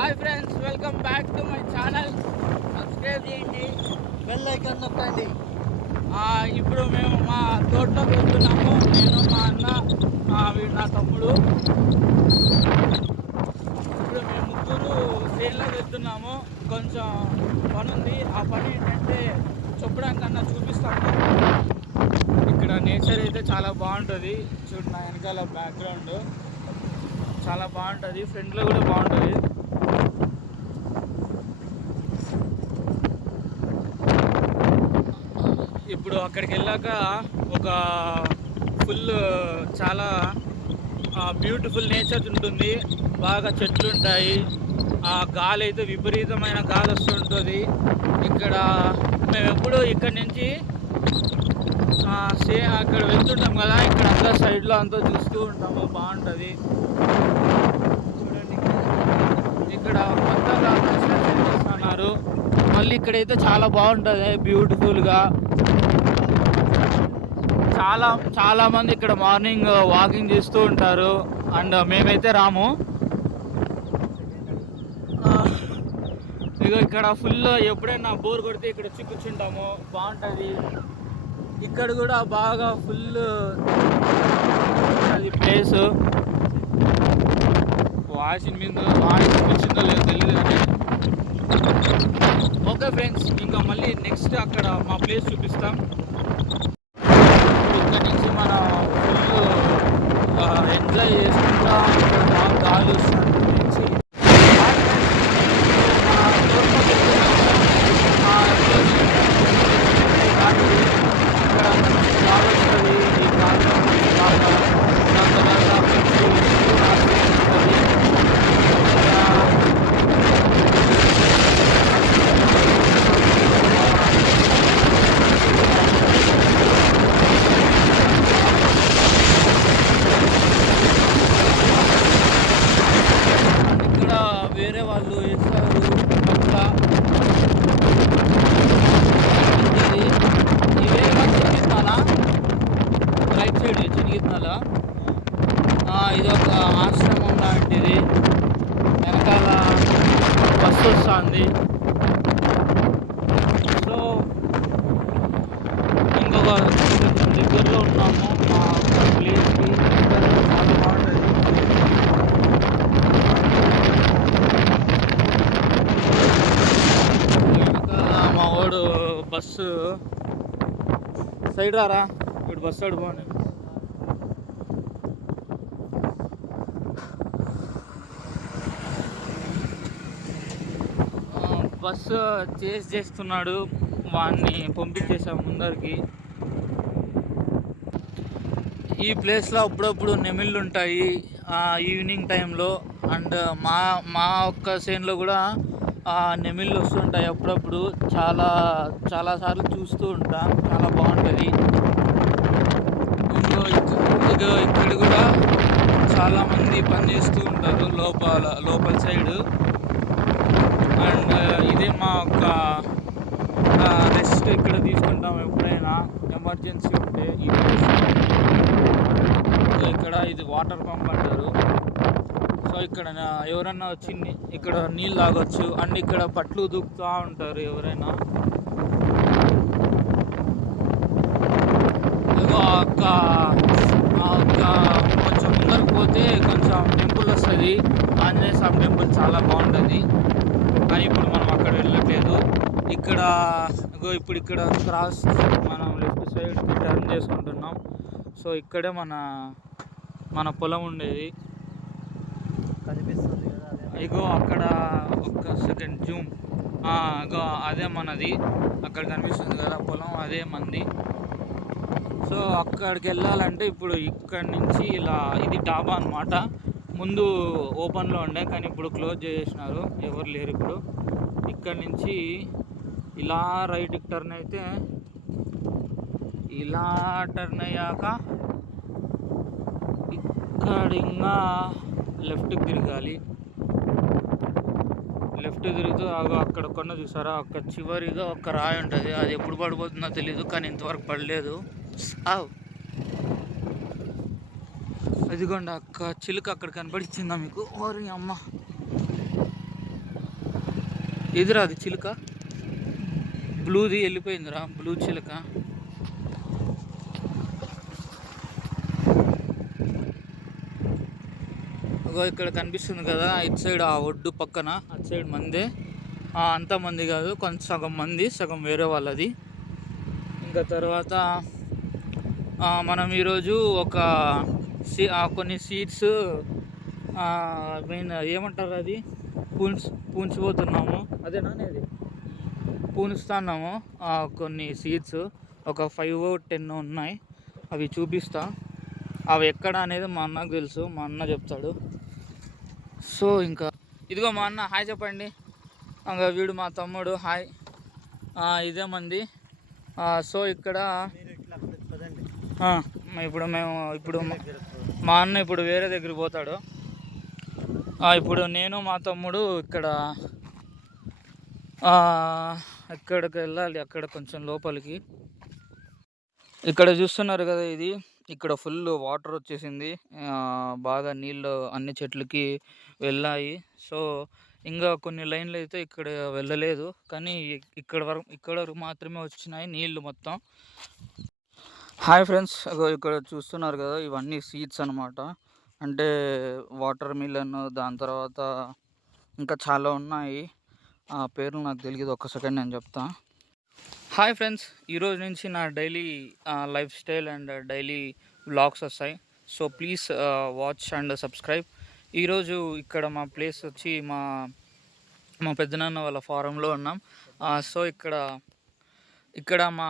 Hi friends, welcome back to my channel. Subscribe చేయండి, bell icon నొక్కండి. ఇప్పుడు మేము మా తోటలోకి వెళ్తున్నాము. నేను మా అన్న, వీడు నా తమ్ముడు. ఇప్పుడు మేము ముగ్గురు ట్రైన్లోకి వెళ్తున్నాము. కొంచెం పని ఉంది. ఆ పని ఏంటంటే చెప్పడానికన్నా చూపిస్తాము. ఇక్కడ నేచర్ అయితే చాలా బాగుంటుంది. చూడు, నా వెనకాల బ్యాక్గ్రౌండ్ చాలా బాగుంటుంది. ఫ్రంట్లో కూడా బాగుంటుంది. ఇప్పుడు అక్కడికి వెళ్ళాక ఒక ఫుల్ చాలా బ్యూటిఫుల్ నేచర్ ఉంటుంది. బాగా చెట్లు ఉంటాయి. ఆ గాలి అయితే విపరీతమైన గాలి వస్తుంటుంది. ఇక్కడ మేము ఎప్పుడు ఇక్కడి నుంచి అక్కడ వెళ్తుంటాం కదా, ఇక్కడ అంతా సైడ్లో అంతా చూస్తూ ఉంటాము. బాగుంటుంది. చూడండి, ఇక్కడ కొత్తగా కన్స్ట్రక్షన్ చేస్తున్నారు. మళ్ళీ ఇక్కడైతే చాలా బాగుంటుంది, బ్యూటిఫుల్గా. చాలా మంది ఇక్కడ మార్నింగ్ వాకింగ్ చేస్తూ ఉంటారు. అండ్ మేమైతే రాము. ఇక ఇక్కడ ఫుల్ ఎప్పుడైనా బోర్ కొడితే ఇక్కడ కూర్చుంటాము. బాగుంటుంది. ఇక్కడ కూడా బాగా ఫుల్ అది ప్లేస్. వాయిస్ వినిపించిందో లేదో తెలియదు కానీ. ఓకే ఫ్రెండ్స్, ఇంకా మళ్ళీ నెక్స్ట్ అక్కడ మా ప్లేస్ చూపిస్తాం. ఇక్కడ నుంచి మనం ఫుల్ ఎంజాయ్ చేసుకుంటా. ఇక్కడ బాగా గాలి వస్తుంది. వేరే వాళ్ళు వేస్తారు అట్లా. ఇవే చెనిగిత్నాలా, రైట్ సైడ్ చెనిగిత్నాలా. ఇది ఒక ఆశ్రమం లాంటిది. వెనకాల బస్సు వస్తుంది. సో ఇంకొక కొంచెం దగ్గరలో ఉన్నాము మా ప్లేస్కి. చాలా బాగుంటుంది. బస్సు సైడ్ రారా, ఇప్పుడు బస్సు సైడ్ పోనీ. బస్సు చేస్తున్నాడు. వాడిని పంపించేసాం ముందరికి. ఈ ప్లేస్లో అప్పుడప్పుడు నెమిళ్ళు ఉంటాయి ఈవినింగ్ టైంలో. అండ్ మా ఒక్క సీన్లో కూడా నెమిళ్ళు వస్తుంటాయి అప్పుడప్పుడు. చాలాసార్లు చూస్తూ ఉంటాం. చాలా బాగుంటుంది. ఇక్కడ కూడా చాలామంది పనిచేస్తూ ఉంటారు లోపల సైడు. అండ్ ఇదే మా ఒక్క రెస్ట్ ఇక్కడ తీసుకుంటాం ఎప్పుడైనా ఎమర్జెన్సీ ఉంటే. ఇక్కడ ఇది వాటర్ పంప్ అంటారు. సో ఇక్కడ ఎవరన్నా వచ్చి ఇక్కడ నీళ్ళు తాగొచ్చు. అండ్ ఇక్కడ పట్లు దూకుతూ ఉంటారు ఎవరైనా. కొంచెం ముందరకు పోతే కొంచెం టెంపుల్ వస్తుంది. ఆంజనేయ స్వామి టెంపుల్ చాలా బాగుంటుంది. కానీ ఇప్పుడు మనం అక్కడ వెళ్ళట్లేదు. ఇప్పుడు ఇక్కడ క్రాస్ మనం లెఫ్ట్ సైడ్కి టర్న్ చేసుకుంటున్నాం. సో ఇక్కడే మన పొలం ఉండేది కనిపిస్తుంది కదా. ఇగో అక్కడ ఒక్క సెకండ్ జూమ్. ఇగో అదే మనది. అక్కడ కనిపిస్తుంది కదా పొలం, అదే మంది. సో అక్కడికి వెళ్ళాలంటే ఇప్పుడు ఇక్కడి నుంచి ఇలా, ఇది డాబా అన్నమాట. ముందు ఓపెన్లో ఉండే కానీ ఇప్పుడు క్లోజ్ చేసేసినారు, ఎవరు లేరు ఇప్పుడు. ఇక్కడి నుంచి ఇలా రైట్కి టర్న్ అయితే, ఇలా టర్న్ అయ్యాక ఇక్కడ ఇంకా లెఫ్ట్కి తిరగాలి. లెఫ్ట్ తిరుగుతూ అక్కడ కొండ చూసారా, అక్కడ చివరిగా ఒక రాయి ఉంటుంది. అది ఎప్పుడు పడిపోతుందో తెలీదు, కానీ ఇంతవరకు పడలేదు. అదిగోండి అక్క చిలుక అక్కడ కనపడిచ్చిందా మీకు? ఓరి అమ్మ, ఎదురా అది చిలుక, బ్లూది వెళ్ళిపోయిందిరా, బ్లూ చిలుక. ఇక్కడ కనిపిస్తుంది కదా, ఇటు సైడ్ ఆ ఒడ్డు పక్కన అటు సైడ్ మందే, అంత మంది కాదు, కొంచెం సగం మంది, సగం వేరే వాళ్ళది. ఇంకా తర్వాత మనం ఈరోజు ఒక కొన్ని సీడ్స్ మెయిన్ ఏమంటారు అది పూడ్చిపోతున్నాము, అదేనా అనేది పూనిస్తున్నాము. కొన్ని సీడ్స్ ఒక 5-10 ఉన్నాయి, అవి చూపిస్తా. అవి ఎక్కడ అనేది మా అన్నకు తెలుసు, మా అన్న చెప్తాడు. సో ఇంకా ఇదిగో మా అన్న హాయ్ చెప్పండి. ఇంకా వీడు మా తమ్ముడు హాయ్. ఇదే మంది. సో ఇక్కడ ఇప్పుడు మా అన్న ఇప్పుడు వేరే దగ్గరికి పోతాడు. ఇప్పుడు నేను మా తమ్ముడు ఎక్కడికి వెళ్ళాలి, అక్కడ కొంచెం లోపలికి. ఇక్కడ చూస్తున్నారు కదా, ఇక్కడ ఫుల్ వాటర్ వచ్చేసింది, బాగా నీళ్ళు అన్ని చెట్లకి వెళ్ళాయి. సో ఇంకా కొన్ని లైన్లు అయితే ఇక్కడ వెళ్ళలేదు, కానీ ఇక్కడ వరకు మాత్రమే వచ్చినాయి నీళ్ళు మొత్తం. హాయ్ ఫ్రెండ్స్, ఇక్కడ చూస్తున్నారు కదా, ఇవన్నీ సీడ్స్ అనమాట. అంటే వాటర్ మిలన్, దాని తర్వాత ఇంకా చాలా ఉన్నాయి, పేర్లు నాకు తెలియదు, ఒక్క సెకండ్ నేను చెప్తా. హాయ్ ఫ్రెండ్స్, ఈరోజు నుంచి నా daily lifestyle and daily vlogs వస్తాయి. So please watch and subscribe. ఈరోజు ఇక్కడ మా ప్లేస్ వచ్చి మా పెద్దనాన్న వాళ్ళ ఫారంలో ఉన్నాం. సో ఇక్కడ మా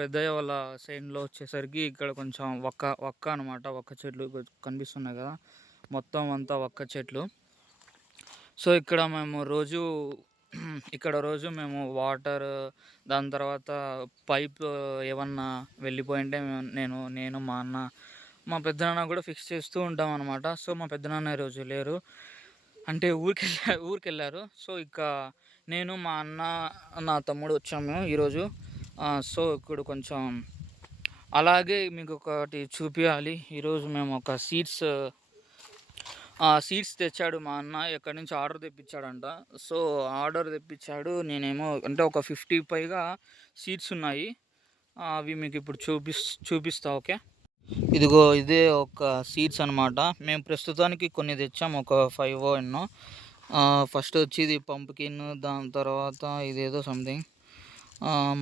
పెద్దయ్య వాళ్ళ సైడ్లో వచ్చేసరికి ఇక్కడ కొంచెం వక్క అనమాట, వక్క చెట్లు కనిపిస్తున్నాయి కదా, మొత్తం అంతా వక్క చెట్లు. సో ఇక్కడ రోజు మేము వాటర్, దాని తర్వాత పైప్ ఏమన్నా వెళ్ళిపోయింటే నేను మా అన్న, మా పెద్దనాన్న కూడా ఫిక్స్ చేస్తూ ఉంటాం అనమాట. సో మా పెద్దనాన్న ఈరోజు లేరు, అంటే ఊరికి వెళ్ళారు. సో ఇక నేను, మా అన్న, నా తమ్ముడు వచ్చాము ఈరోజు. సో ఇప్పుడు కొంచెం అలాగే మీకు ఒకటి చూపించాలి. ఈరోజు మేము ఒక సీడ్స్ తెచ్చాడు మా అన్న, ఎక్కడి నుంచి ఆర్డర్ తెప్పించాడంట. సో ఆర్డర్ తెప్పించాడు, నేనేమో అంటే ఒక 50 పైగా సీడ్స్ ఉన్నాయి, అవి మీకు ఇప్పుడు చూపిస్తా. ఓకే, ఇదిగో ఇదే ఒక సీడ్స్ అనమాట. మేము ప్రస్తుతానికి కొన్ని తెచ్చాము, ఒక 5 ఎన్నో. ఫస్ట్ వచ్చి ఇది పంప్కిన్, దాని తర్వాత ఇదేదో సంథింగ్,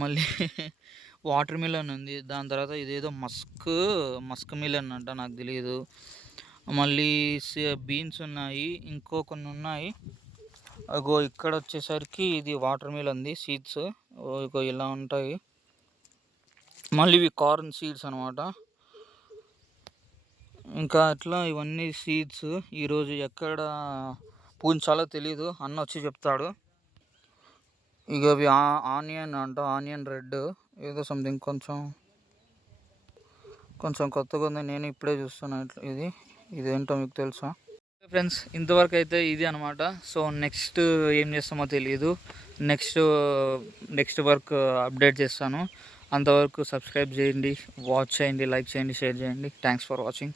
మళ్ళీ వాటర్ మిలన్ ఉంది, దాని తర్వాత ఇదేదో మస్క్ మిలన్ అంట, నాకు తెలియదు. మళ్ళీ బీన్స్ ఉన్నాయి, ఇంకో కొన్ని ఉన్నాయి. అగో ఇక్కడ వచ్చేసరికి ఇది వాటర్ మిలన్ది సీడ్స్, ఇగో ఇలా ఉంటాయి. మళ్ళీ ఇవి కార్న్ సీడ్స్ అనమాట. ఇంకా అట్లా ఇవన్నీ సీడ్స్. ఈరోజు ఎక్కడ పూంచాలో తెలీదు, అన్న వచ్చి చెప్తాడు. ఇక అవి ఆనియన్ అంట, ఆనియన్ రెడ్ ఏదో సంథింగ్, కొంచెం కొత్తగా ఉంది, నేను ఇప్పుడే చూస్తున్నా. ఇదేంటో మీకు తెలుసా ఫ్రెండ్స్? ఇంతవరకు అయితే ఇది అనమాట. సో నెక్స్ట్ ఏం చేస్తామో తెలియదు, నెక్స్ట్ వర్క్ అప్డేట్ చేస్తాను. అంతవరకు సబ్స్క్రైబ్ చేయండి, వాచ్ చేయండి, లైక్ చేయండి, షేర్ చేయండి. Thanks for watching.